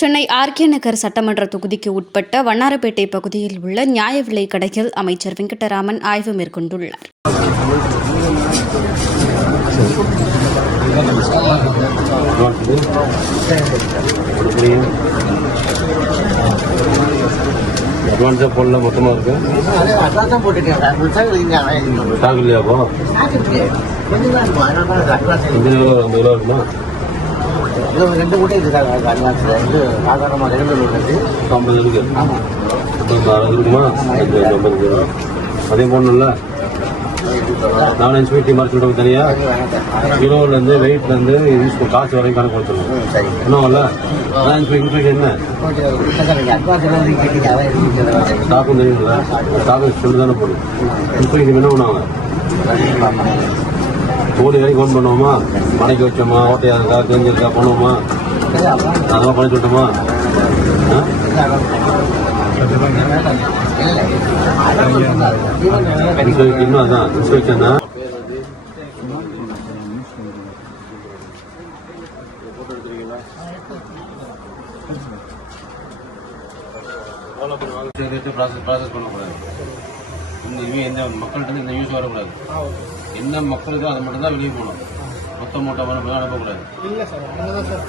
Chennai RK நகர் சட்டமன்ற தொகுதிக்கு உட்பட்ட வண்ணாரப்பேட்டை பகுதியில் உள்ள நியாய விலைக் கடையில் அமைச்சர் வெங்கடராமன் ஆய்வு மேற்கொண்டுள்ளார். ரெண்டு கூட இது சாதாரணமாக 50 இருக்கு. ஆமாம், இருக்குமா? அதே போடணும்ல. 4 இன்ச் வெயிட் மார்க் விட தனியா கிலோலேருந்து வெயிட்லேருந்து யூஸ் காசு வரைக்கும் கணக்கு கொடுத்துருவோம். இன்னும்ல 4 இன்ச் வெயிட் என்ன ஸ்டாக்கும் தெரியுங்களா? ஸ்டாக்கு சொல்லி தானே போடும். இன்ஸ்பெக்ஷன் என்ன பண்ணுவாங்க? கோடி வரைக்கும் ஃபோன் பண்ணுவோமா? மனைக்கு வச்சோமா? ஓட்டையா இருக்கா, தெரிஞ்சிருக்கா, பண்ணுவோமா? அதெல்லாம் பண்ணி சொல்லிட்டோமா? இன்னும் அதான் இன்ஸ்பெக்ஷன் தான். ப்ராசஸ் பண்ணக்கூடாது. இனிமேல் எந்த மக்கள்கிட்ட இந்த யூஸ் வரக்கூடாது. என்ன மக்களுக்கு அதை மட்டும் தான் வெளியே போகணும். மொத்த மூட்டை பண்ண அனுப்பக்கூடாது. இல்லை சார், அங்கே சார்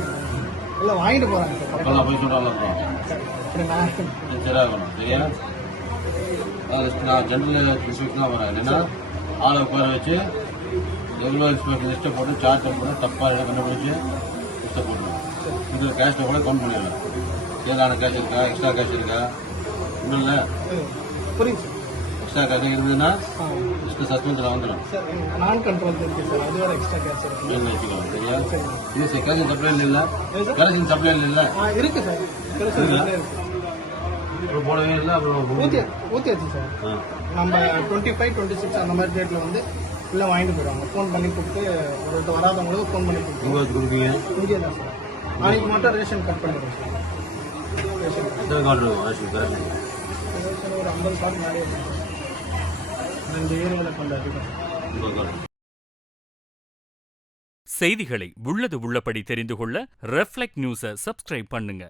இல்லை வாங்கிட்டு போகிறாங்க. மக்கள்லாம் போய் சொல்கிறாங்க. சரியாகணும். சரியா? நான் ஜென்ரல் இன்ஸ்பெக்ஷன் தான் வரேன். என்னென்னா ஆளை உட்கார வச்சு எவ்வளோ இன்ஸ்பெக்ஷன் லிஸ்ட்டை போட்டு சார்ஜ் போட்டு தப்பாக கண்டுபிடிச்சி லிஸ்ட்டை போட்டுருவோம். இதில் கேஷை கூட கவுண்ட் பண்ணிடலாம். ஏதான கேஷ் இருக்கா, எக்ஸ்ட்ரா கேஷ் இருக்கா? இன்னும் இல்லை, புரியுது. எக்ஸ்ட்ரா கேஷ் இருந்ததுன்னா லிஸ்ட்டு சஸ்பென்ஸில் வந்துடும். நான் கண்ட்ரோல் இருக்கு சார், அதோட எக்ஸ்ட்ரா கேஷ் இருக்கு. வச்சுக்கலாம். சரியா? இது கலெக்ஷன் சப்ளை இல்லை. கலெக்ஷன் சப்ளை இல்லை இருக்கு சார். அப்புறம் போடவே இல்லை. அப்புறம் ஊற்றியாச்சு சார். நம்ம 25, 26 அந்த மாதிரி டேட்டில் வந்து இல்லை வாங்கிட்டு போயிடுவாங்க. ஃபோன் பண்ணி கூப்பிட்டு ஒருத்தர் வராதவங்களுக்கு ஃபோன் பண்ணி கூப்பிட்டு கொடுப்பீங்க. இங்கே தான் சார். நாளைக்கு மட்டும் ரேஷன் கட் பண்ணிடுறோம் சார். ரேஷன் ஒரு 50 கார்டு நிறைய இந்த ஏரியாவில் கொஞ்சம் அதிகம். செய்திகளை உள்ளது உள்ளபடி தெரிந்து கொள்ள ரெஃப்ளெக்ட் நியூஸை சப்ஸ்கிரைப் பண்ணுங்க.